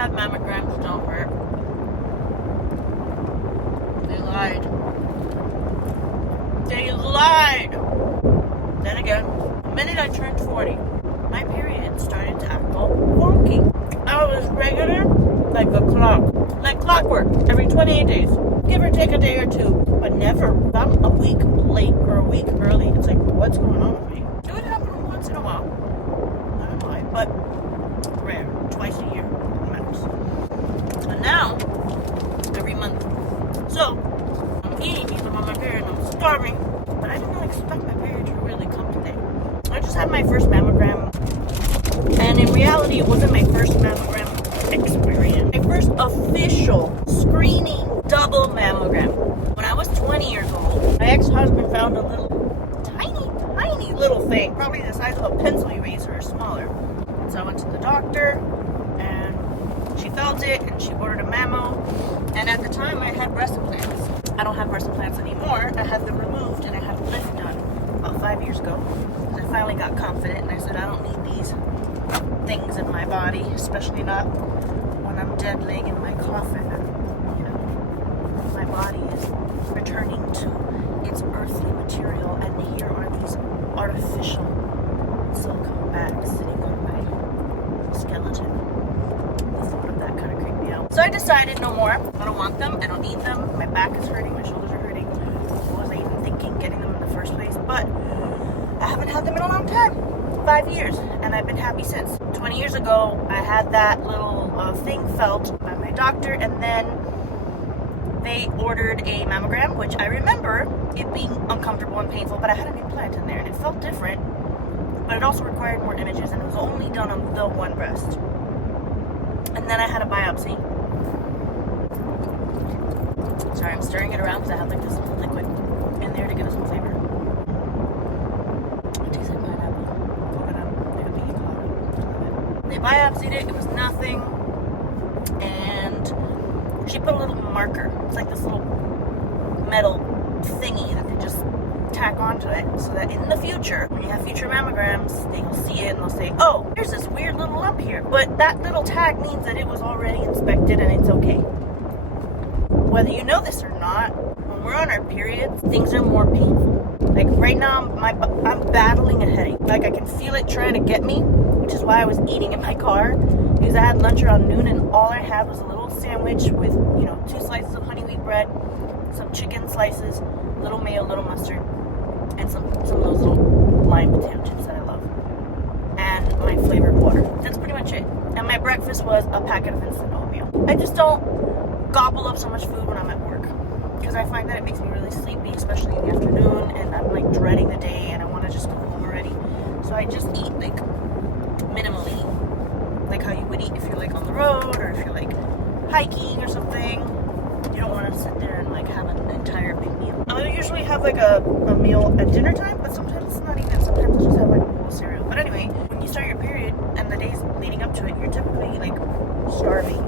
that mammograms don't work. They lied. They lied! Then again, the minute I turned 40, my period started to act all wonky. I was regular like a clock. Like clockwork, every 28 days. Give or take a day or two, but never. I'm a week late or a week early. It's like, what's going on with me? It would happen once in a while. I don't know why, but rare. Twice a year, max. And now, every month. So, I'm eating because I'm on my period and I'm starving. But I did not expect my period to really come today. I just had my first mammogram. And in reality, it wasn't my first mammogram experience. My first official screening double mammogram. When I was 20 years old, my ex-husband found a little, tiny little thing, probably the size of a pencil eraser or smaller. So I went to the doctor, and she felt it, and she ordered a mammo. And at the time, I had breast implants. I don't have breast implants anymore. I had them removed, and I had a lift done about 5 years ago. I finally got confident, and I said, I don't need these things in my body, especially not when I'm dead laying in my coffin. You know, my body is returning to its earthly material, and here are these artificial silicone bags sitting on my skeleton. The thought of that kind of creeped me out. So I decided no more. I don't want them. I don't need them. My back is hurting. My shoulders are hurting. What was I even thinking getting them in the first place? But I haven't had them in a long time. 5 years, and I've been happy since. 20 years ago, I had that little thing felt by my doctor, and then they ordered a mammogram, which I remember it being uncomfortable and painful, but I had an implant in there, and it felt different, but it also required more images, and it was only done on the one breast. And then I had a biopsy. Sorry, I'm stirring it around because I have like this liquid in there to give it some flavor. They biopsied it, it was nothing, and she put a little marker. It's like this little metal thingy that they just tack onto it, so that in the future, when you have future mammograms, they'll see it and they'll say, oh, there's this weird little lump here. But that little tag means that it was already inspected and it's okay. Whether you know this or not, when we're on our periods, things are more painful. Like right now, I'm battling a headache. Like I can feel it trying to get me, which is why I was eating in my car, because I had lunch around noon and all I had was a little sandwich with, 2 slices of honey wheat bread, some chicken slices, little mayo, little mustard, and some of those little lime potato chips that I love, and my flavored water. That's pretty much it. And my breakfast was a packet of instant oatmeal. I just don't gobble up so much food when I'm at work, because I find that it makes me really sleepy, especially in the afternoon, and I'm like dreading the day and I want to just go home already. So I just eat like minimally, like how you would eat if you're like on the road or if you're like hiking or something. You don't want to sit there and like have an entire big meal. I usually have like a meal at dinner time, but sometimes it's not even. Sometimes I just have like a bowl of cereal. But anyway, when you start your period and the days leading up to it, you're typically like starving,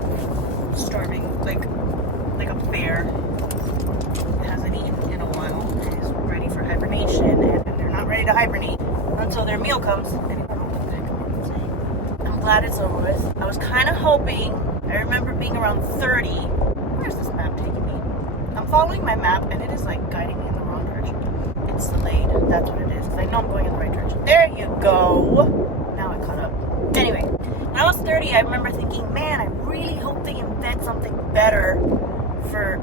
like a bear that hasn't eaten in a while and is ready for hibernation, and they're not ready to hibernate until their meal comes. I'm glad it's over with. I was kind of hoping. I remember being around 30. Where's this map taking me? I'm following my map and it is like guiding me in the wrong direction. It's delayed. That's what it is. Because I know I'm going in the right direction. There you go. Now I caught up. Anyway, when I was 30, I remember thinking, man, I really hope they invent something better for,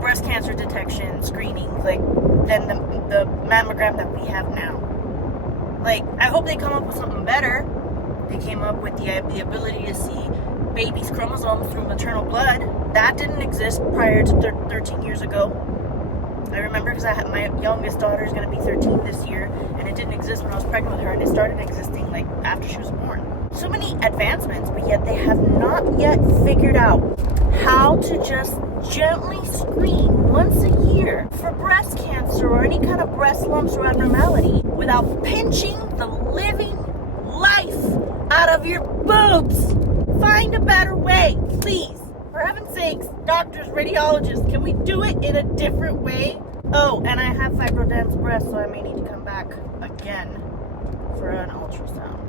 breast cancer detection, screening, like, than the mammogram that we have now. Like, I hope they come up with something better. They came up with the ability to see baby's chromosomes through maternal blood. That didn't exist prior to 13 years ago. I remember because my youngest daughter is going to be 13 this year, and it didn't exist when I was pregnant with her, and it started existing like after she was born. So many advancements, but yet they have not yet figured out how to just gently screen once a year for breast cancer or any kind of breast lumps or abnormality without pinching the living life out of your boobs. Find a better way, please. For heaven's sakes, doctors, radiologists, can we do it in a different way? Oh, and I have fibrodense breasts, so I may need to come back again for an ultrasound.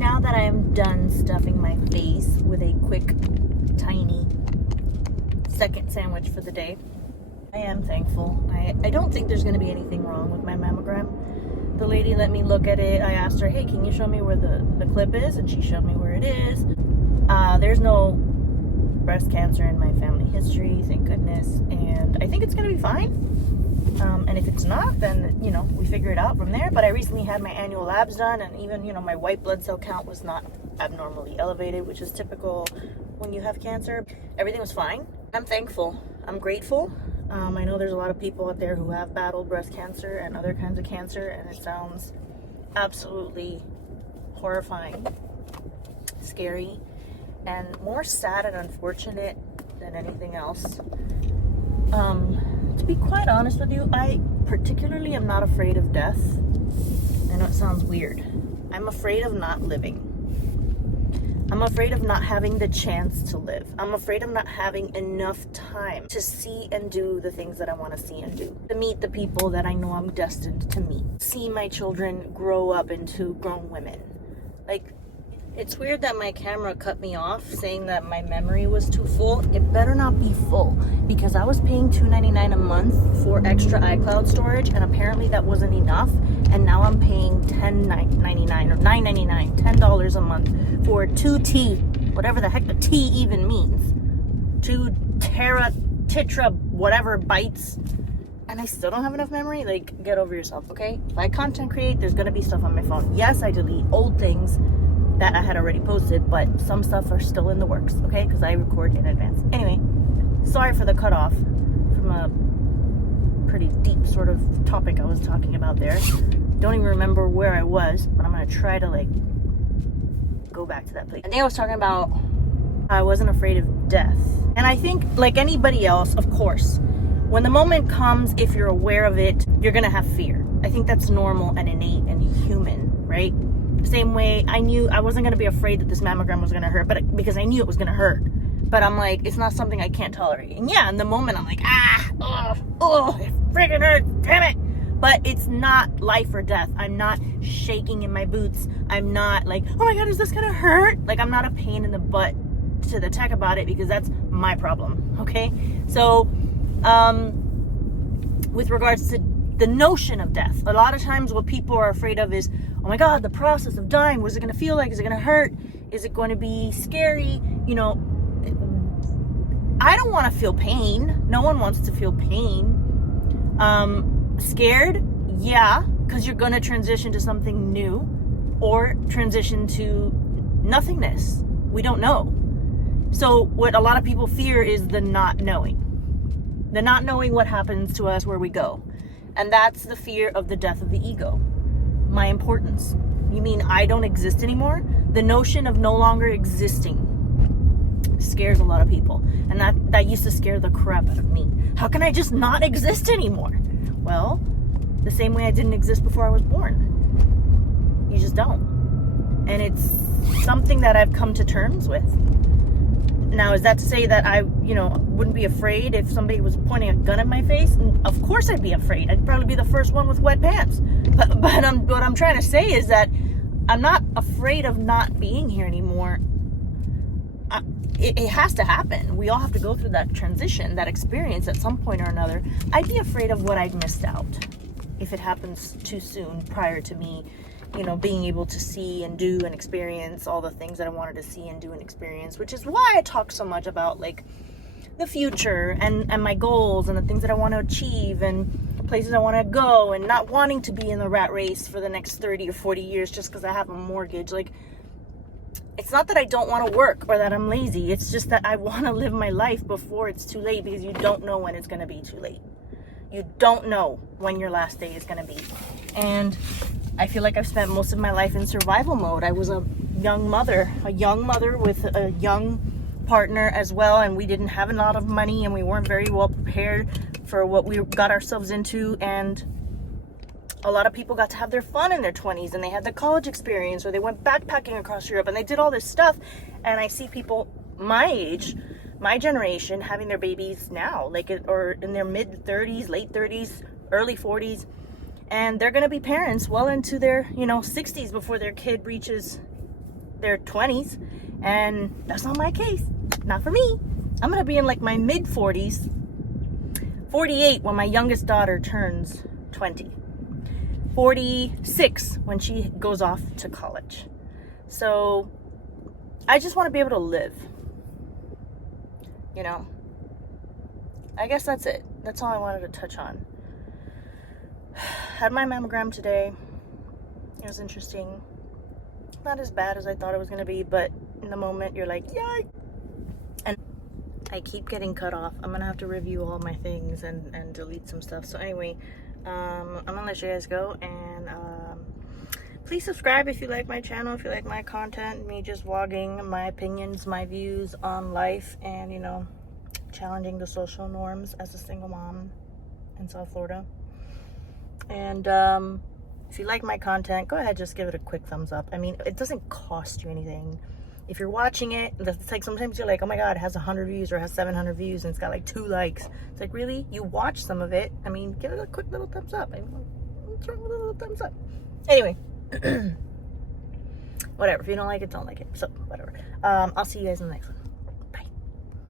Now that I am done stuffing my face with a quick, tiny second sandwich for the day, I am thankful. I don't think there's going to be anything wrong with my mammogram. The lady let me look at it. I asked her, hey, can you show me where the clip is? And she showed me where it is. There's no breast cancer in my family history, thank goodness. And I think it's going to be fine. And if it's not, then, you know, we figure it out from there. But I recently had my annual labs done, and even, you know, my white blood cell count was not abnormally elevated, which is typical when you have cancer. Everything was fine. I'm thankful. I'm grateful. I know there's a lot of people out there who have battled breast cancer and other kinds of cancer, and it sounds absolutely horrifying, scary, and more sad and unfortunate than anything else. To be quite honest with you, I particularly am not afraid of death. I know it sounds weird. I'm afraid of not living. I'm afraid of not having the chance to live. I'm afraid of not having enough time to see and do the things that I want to see and do. To meet the people that I know I'm destined to meet. See my children grow up into grown women. Like, it's weird that my camera cut me off saying that my memory was too full. It better not be full, because I was paying $2.99 a month for extra iCloud storage, and apparently that wasn't enough. And now I'm paying $10.99 or $9.99, $10 a month for 2T, whatever the heck the T even means. 2 tetra whatever bytes. And I still don't have enough memory. Like, get over yourself, okay? If I content create, there's gonna be stuff on my phone. Yes, I delete old things that I had already posted, but some stuff are still in the works, okay? Because I record in advance. Anyway, sorry for the cutoff from a pretty deep sort of topic I was talking about there. Don't even remember where I was, but I'm gonna try to like go back to that place. I think I was talking about I wasn't afraid of death. And I think, like anybody else, of course, when the moment comes, if you're aware of it, you're gonna have fear. I think that's normal and innate and human, right? Same way I knew I wasn't going to be afraid that this mammogram was going to hurt, but because I knew it was going to hurt. But I'm like, it's not something I can't tolerate. And yeah, in the moment I'm like, it freaking hurts, damn it. But it's not life or death. I'm not shaking in my boots. I'm not like, oh my God, is this going to hurt? Like, I'm not a pain in the butt to the tech about it, because that's my problem. Okay. So, with regards to the notion of death, a lot of times what people are afraid of is, oh my God, the process of dying. What's it going to feel like? Is it going to hurt? Is it going to be scary? You know, I don't want to feel pain. No one wants to feel pain. Scared? Yeah, because you're going to transition to something new or transition to nothingness. We don't know. So what a lot of people fear is the not knowing. The not knowing what happens to us where we go. And that's the fear of the death of the ego. My importance. You mean I don't exist anymore? The notion of no longer existing scares a lot of people. And that used to scare the crap out of me. How can I just not exist anymore? Well, the same way I didn't exist before I was born. You just don't. And it's something that I've come to terms with. Now, is that to say that I, wouldn't be afraid if somebody was pointing a gun at my face? Of course I'd be afraid. I'd probably be the first one with wet pants. But what I'm trying to say is that I'm not afraid of not being here anymore. It has to happen. We all have to go through that transition, that experience at some point or another. I'd be afraid of what I'd missed out if it happens too soon prior to me, being able to see and do and experience all the things that I wanted to see and do and experience, which is why I talk so much about like the future and my goals and the things that I want to achieve and places I want to go, and not wanting to be in the rat race for the next 30 or 40 years just because I have a mortgage. Like, it's not that I don't want to work or that I'm lazy. It's just that I want to live my life before it's too late, because you don't know when it's going to be too late. You don't know when your last day is going to be. And I feel like I've spent most of my life in survival mode. I was a young mother with a young partner as well, and we didn't have a lot of money, and we weren't very well prepared for what we got ourselves into. And a lot of people got to have their fun in their 20s, and they had the college experience, or they went backpacking across Europe, and they did all this stuff. And I see people my age, my generation, having their babies now, or in their mid 30s, late 30s, early 40s, and they're going to be parents well into their 60s before their kid reaches their 20s, and that's not my case. Not for me. I'm gonna be in like my mid 40s, 48 when my youngest daughter turns 20, 46 when she goes off to college. So I just want to be able to live, you know. I guess that's it. That's all I wanted to touch on. Had my mammogram today. It was interesting. Not as bad as I thought it was going to be, but in the moment you're like, yay! And I keep getting cut off. I'm going to have to review all my things and delete some stuff. So anyway, I'm going to let you guys go, and please subscribe if you like my channel, if you like my content, me just vlogging my opinions, my views on life, and, you know, challenging the social norms as a single mom in South Florida. And if you like my content, go ahead, just give it a quick thumbs up. I mean, it doesn't cost you anything. If you're watching it, it's like sometimes you're like, oh my god, it has 100 views or it has 700 views and it's got like 2 likes. It's like, really? You watch some of it? I mean, give it a quick little thumbs up. I mean, what's wrong with a little thumbs up? Anyway, whatever. If you don't like it, don't like it. So, whatever. I'll see you guys in the next one.